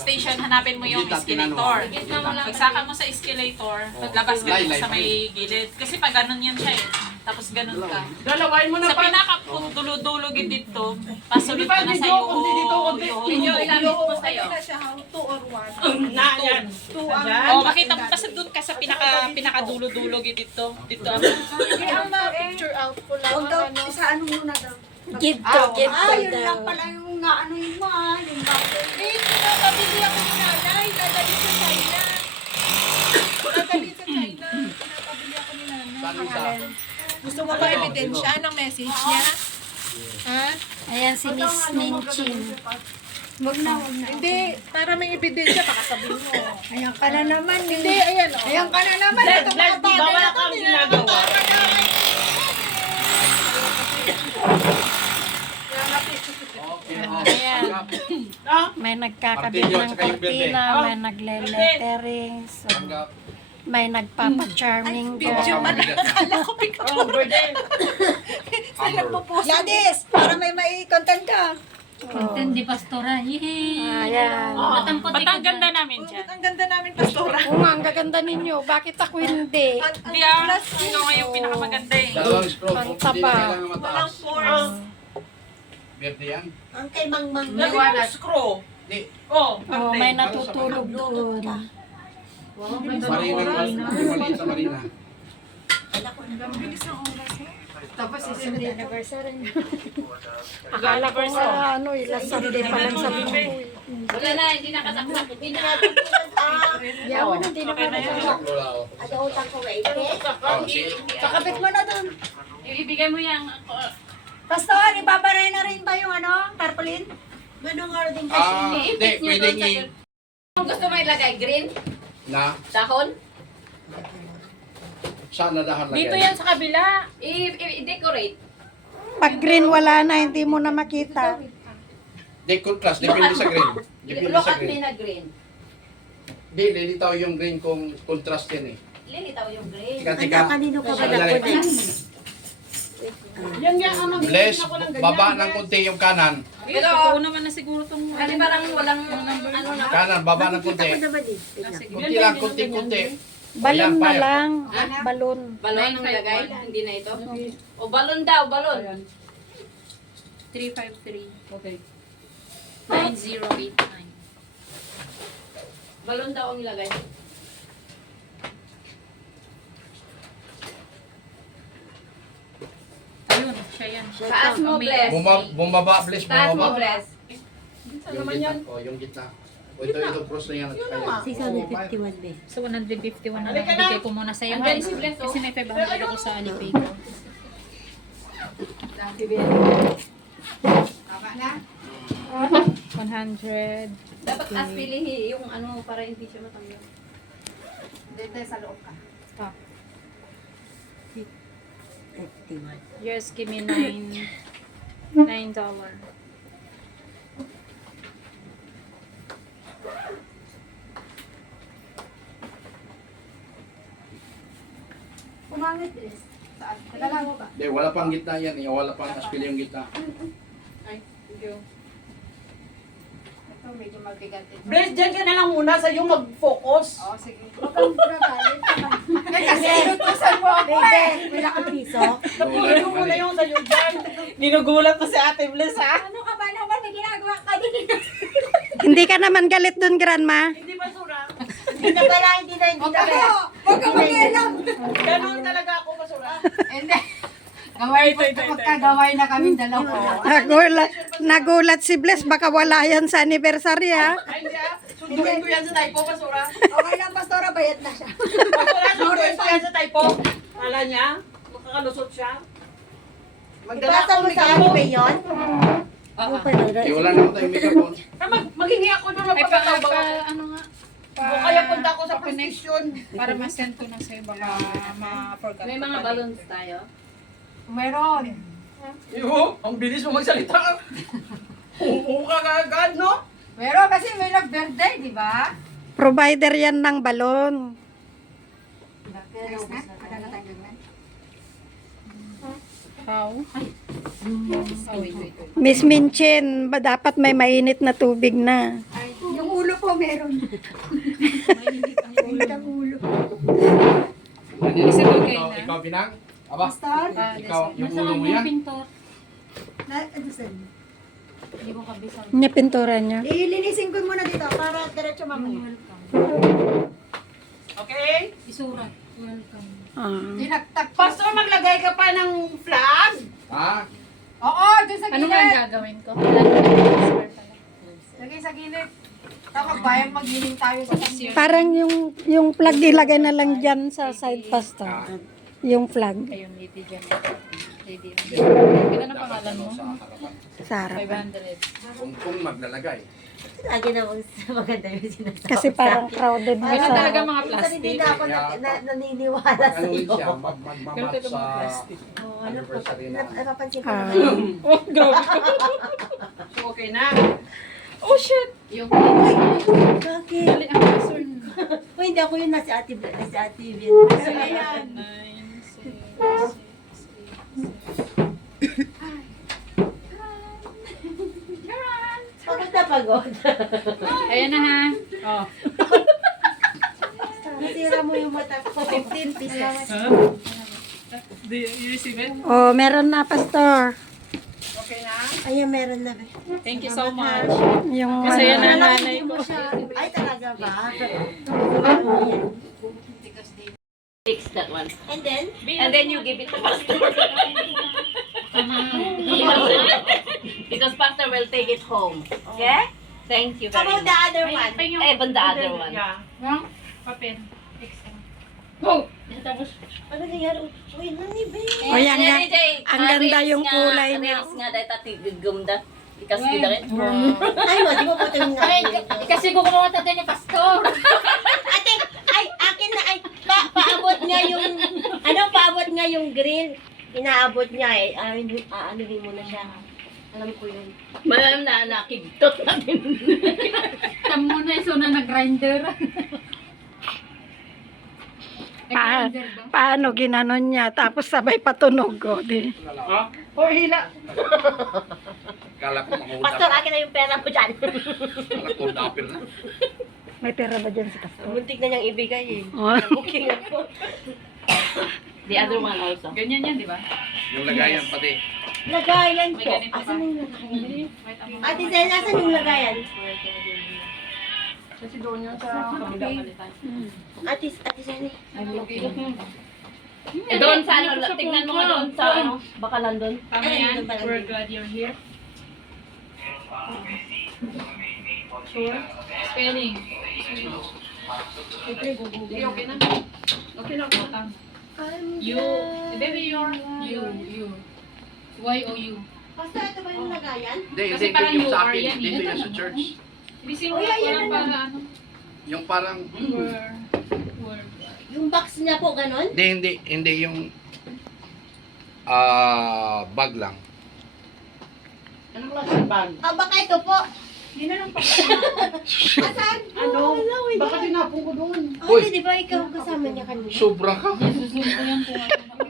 station, hanapin mo yung escalator. Pagsaka mo sa escalator, paglabas ka dito sa may gilid. Kasi pag ganun yan siya eh. Tapos ganun ka. Dalawain mo na Sa pinaka-duludulugin dito, pasulod ka na sa'yo. Inyo, ilagay ko sa'yo. na yan. Oh, makita mo basta doon ka sa pinaka-duludulugin dito. Dito ako. Picture out ko lang. Huwag daw, sa ano muna daw. Give to Yun lang pala yung nga ano yung mga, yung bakit. Pinapabili ako ni nanay. Dadali sa China. Dadali sa China. Pinapabili ako ni nanay. Gusto mo ba ebidensya ng message niya? Ha? Ayan si Miss Minchin. Huwag na, huwag na. Hindi. Para may ebidensya, baka sabihin mo. Ayan ka na naman. Hindi, ayan o. Ayan ka na naman. Bless, Ito bless, mga di ba bagay wala na kang to, ginagawa? May nagkakabit ng kortina, may nagle-lettering, so, may nagpapa-charming Video ka. pa na. Akala ko pick up. Oh, birthday. Gladys, para may content ka. Content di pastora. Ayan. Ba't ang ganda namin dyan? Ang ganda namin, Pastora. Oo nga, ang gaganda ninyo. Bakit ako hindi? Hindi ah, ito nga yung pinakamaganda eh. Dalawang stroke. Ang Hindi taba. na kailangan mataas. Walang force. Birthday yan. Ang kay Mang Mang. Lagi mo screw. Hindi. Oh, Oh, may natutulog doon. Marina. Yung maliit na marina. Tapos isang anniversary. Akala ko nga ano, last Sunday pa lang sabi mo. Wala na, hindi nakasaksak. Hindi na. Yawan, hindi na pala sa Lola, oh. Ada utang ko kay Ike. Oh, sige. Kakabit mo na dun. Ibigay mo yung Pastor, ibabaray na rin ba yung ano, tarpaulin? Ganun nga rin Hindi. Pwedeng Kung gusto mo ilagay, green, na dahon, saan na dahan lagay? dito yan sa kabila. i-decorate. Pag green wala na, hindi mo na makita. Di contrast. Depende sa green. Depende Look sa at me green. na green. Di, lilitaw yung green kung contrast yan eh. Lilitaw yung green. Tika. Kanino ka ba Sandali. Yan nga ang mga Bless, baba ng konti yung kanan. Pero, totoo naman na siguro itong... Kasi parang walang ano na. Kanan, baba ng konti. Kunti lang, kunti. Balon Ayan, na fire. lang. Balon. Balon ang lagay, hindi na ito. O balon daw, balon. 353. Okay. 9089. Balon daw ang ilagay. Ayun, siya yan. Taas mo, bless. Bumaba, bless, Taas mo, bumaba. bless. Yung gitna. O, yung gitna. O, ito, cross na yan. at kaya. 651 be. So, 151 na lang. Bigay ko muna sa'yo. Guys, kasi may 500 ako sa Alipay ko. Tama na? 100. Dapat as pilihi yung ano para hindi siya matanggal. Dito sa loob ka. Stop. 51. Just give me $9. Pumangit eh. Saan? Nagala mo ba? Hindi, wala pang gitna yan eh. Wala pang aspil yung gitna. Ito medyo mabigat ito. Bless, dyan ka na lang muna sa iyo mag-focus. Oh, sige. Huwag kang magalit. Kasi inutusan mo ako eh. Wala kang piso. Napulin mo muna yung sa iyo dyan. Ginugulat pa si Ate Bless ha. Ano ka ba naman? May ginagawa ka din. Hindi ka naman galit dun, Grandma. Hindi basura. Hindi na pala, hindi na. Huwag ka mag-ilang. Ganun talaga ako basura. Hindi. Gaway po, magkagaway na kami dalawa. Nagulat si Bless, baka wala yan sa anniversary ha. Ay, hindi ah. Sunduin ko yan sa typo, basura. Okay lang, Pastora, bayad na siya. Basura, sunduin ko yan sa typo. Kala niya, makakalusot siya. Magdala Ipasa ako mo ng sa mikrophone. anime yun? Eh, wala naman tayong microphone. Maghingi ako doon ng Ay, pagkatawa. ano nga? O kaya punta ako sa prestation. Para ma-send ko na sa'yo, baka ma-forgot. May mga balloons tayo. Meron. Iyo, ang bilis mo magsalita. Oo ka agad, no? Meron kasi may nag-birthday, di ba? Provider yan ng balon. How? Oh, wait. Miss Minchin, ba dapat may mainit na tubig na? Yung ulo ko meron. Mainit ang ulo. Isa okay na. Ikaw, Pinang? Aba, Pastor? ikaw, yung ulo mo yan? Ano saan? Niya pintura niya. Ilinisin ko muna dito para diretso mamaya. Okay? Ah. Pastor, maglagay ka pa ng flag? Ha? Oo, doon sa Ano gilid. nga ang gagawin ko? Lagay sa gilid. Tapos bayang maghiling tayo sa kanya. Parang yung flag ilagay na lang dyan sa side pastor. Yung flag Ayun, lady dyan. Lady. Kita na pangalan mo? Sa harapan. sa harapan. 500. Kung maglalagay. Lagi na maganda yung sinasabi. Kasi parang crowded na Meron sa... talaga mga Minsan plastic. hindi na ako naniniwala sa Ano rin iyo. siya, magmamat Ganito mga sa plastic. Oh, anniversary na. napapansin ko Ah. naman. Oh, grabe ko. So, okay na. Oh, shit! Yung Bakit? dali ang person. Uy, hindi ako yun nasa ate Vian. Sila yan. 9, 6, 8. Pagod na pagod. Ayan na ha. Oh. Nasira mo yung mata ko. 15 pieces. Do you receive it? Oh, meron na pastor. Okay na? Ayan, meron na. Thank you so much. Yung Masaya na ano, nanay ko. Ay, talaga ba? Fix that one. And then? And then you give it to pastor. Because pastor will take it home. Okay? Thank you How very about the much. other one? Even the other one. Yeah. Papel. Ano nangyari? Uy, nanibe. O yan nga. Ang ganda yung kulay niya. Aris nga dahil tati gumda. Ikas kita rin. Ay, mo, di mo po ito yung Kasi gumawa tayo ni pastor. Ate, ay, akin na, ay, paabot nga yung, paabot nga yung grill. Inaabot niya eh. Anuhin mo na siya. Alam ko yun. Malam na nakigtot natin. Tamo na iso na nag-grinder. Paano ginanon niya? Tapos sabay patunog. O, di. O, hila. Kala ko mahuda. Pastor, akin na yung pera ko dyan. Kala ko dapir na. May pera ba dyan si pastor? Muntik na niyang ibigay eh. Oh. Booking ako. The other one also. Ganyan yan, di ba? Yung lagayan pati. Lagayan May po. ganito pa. Asan yung lagayan? Wait, ang Ate Zen, asan yung lagayan? Kasi doon yun sa kabila. Ate Zen eh. Doon sa ano, tingnan mo nga doon sa ano, baka nandun. Tama yan. We're glad you're here. Sure? Spelling. Okay, okay na. Okay lang po. You. Baby, you're you. Y-O-U. Pastor, ito ba yung lagayan? Hindi, Kasi hindi. parang Yung you sa are akin, yan, dito eh. yan sa church. Ibig walang para ano. Yung parang, Word. Yung box niya po, ganon? hindi yung bag lang. Anong klaseng bag? Ah, baka ito po. Hindi na lang pa. Asan? Ano? Baka tinapon ko doon. Oh, di ba ikaw kasama niya kanina? Sobra ka.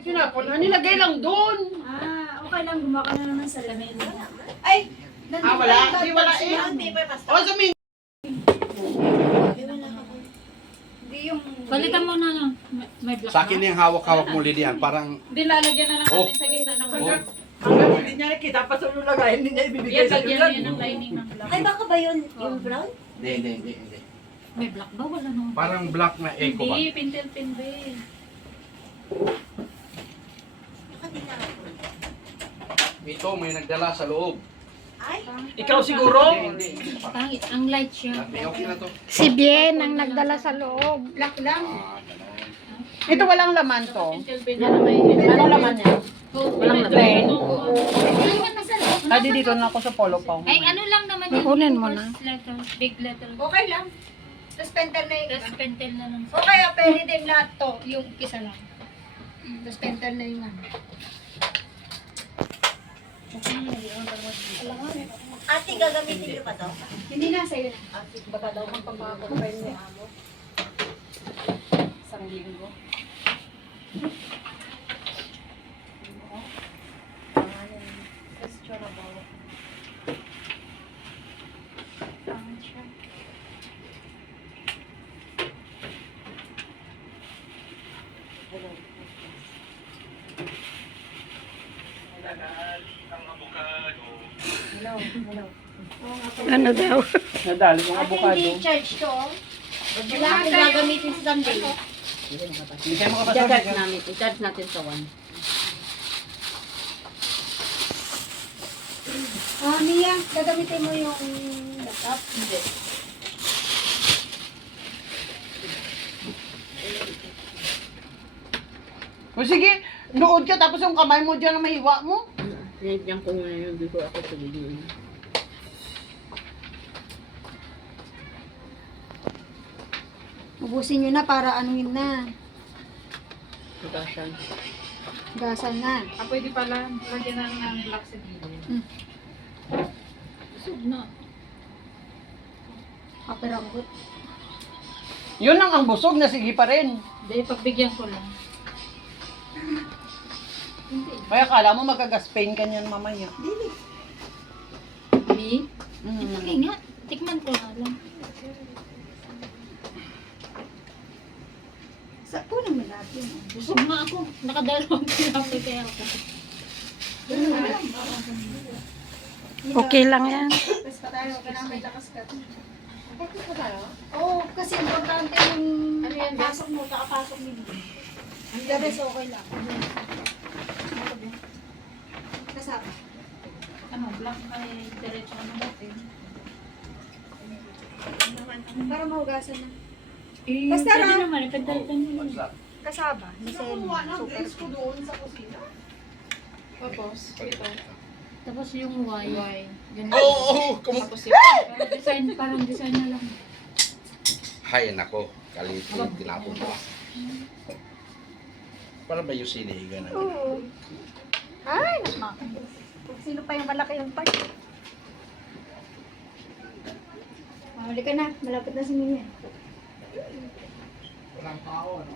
Tinapon na, nilagay lang doon. Ah, okay lang. Gumaka na naman sa lamin. Ay! Wala? Di wala eh. Ang paper, Pastor. O, sa min. Ay, wala ka po. Hindi yung... Balikan mo na lang. May black Sa akin yung hawak-hawak mo, Lilian. Parang, Hindi, lalagyan na lang Oh. natin sa gitna ng oh, black. Hanggang hindi niya nakita pa sa yung lagayan, hindi niya ibibigay Yan, sa lagyan iyo. niya ng lining ng black. Ay, baka ba yun yung brown? hindi. May black ba? Wala no. Parang black na eco Hindi, bag. pintel-pin ba eh. Baka tinapon. Ito, may nagdala sa loob. Ay! Ikaw siguro? Hindi. Pangit, ang light siya. Okay na to. Si Bien ang nagdala sa loob. Black lang. Ganun. Ito walang laman to. Pintel-pin na may... Anong laman niya? Walang plain. Adi dito na ako sa polo pa. Ay, ano lang naman yung Kunin mo na. first letter, big letter. Okay lang. Tapos pentel na yung Tapos pentel na lang. Okay, pwede din lahat to. Yung isa lang. Tapos pentel na yung ano. Ate, gagamitin niyo pa to? Hindi na, sa'yo na. Baka daw kung pagmakakumpay mo. Isang linggo. Ano daw? Nadali kong Ate, avocado. hindi charge to. Wala akong gagamitin sa Sunday. Hindi kayo makapasok. I-charge namin. I-charge natin sa 1. Mia, gagamitin mo yung laptop? Hindi. O sige, nood ka tapos yung kamay mo dyan na mahiwa mo. Sinadyan ko muna yun before ako sa video. Ubusin nyo na para anuhin na. Pagkasan. Gasan na. Pwede pala, lagyan na ng black sa gilid. Busog na. Kaperanggot. Yun ang busog na sige pa rin. Hindi, pagbigyan ko lang. Kaya kala mo magkagaspain ka niyan mamaya. Me? Okay nga. Tikman ko na lang. Sa puno mo natin. Busog nga ako. Nakadalawang tinapay kaya ako. Okay lang yan. Oo, kasi importante yung pasok mo, kakapasok mo dito. The rest okay lang. Kasama. Ano, black ay diretso ano natin. Para mahugasan na. Basta Ra. naman, ipagdalitan mo. Kasaba. Kasi super. Tapos, ito. Tapos yung Y. Oo, oh, Tapos ito. Parang design na lang. Hay, nako. Kalito, tinapon pa. Para ba yung sinihigan na? Oo. Ay, naku. Kung sino pa yung malaki yung part. Mahuli ka na. Malapit na si Mia. Walang tao, ano?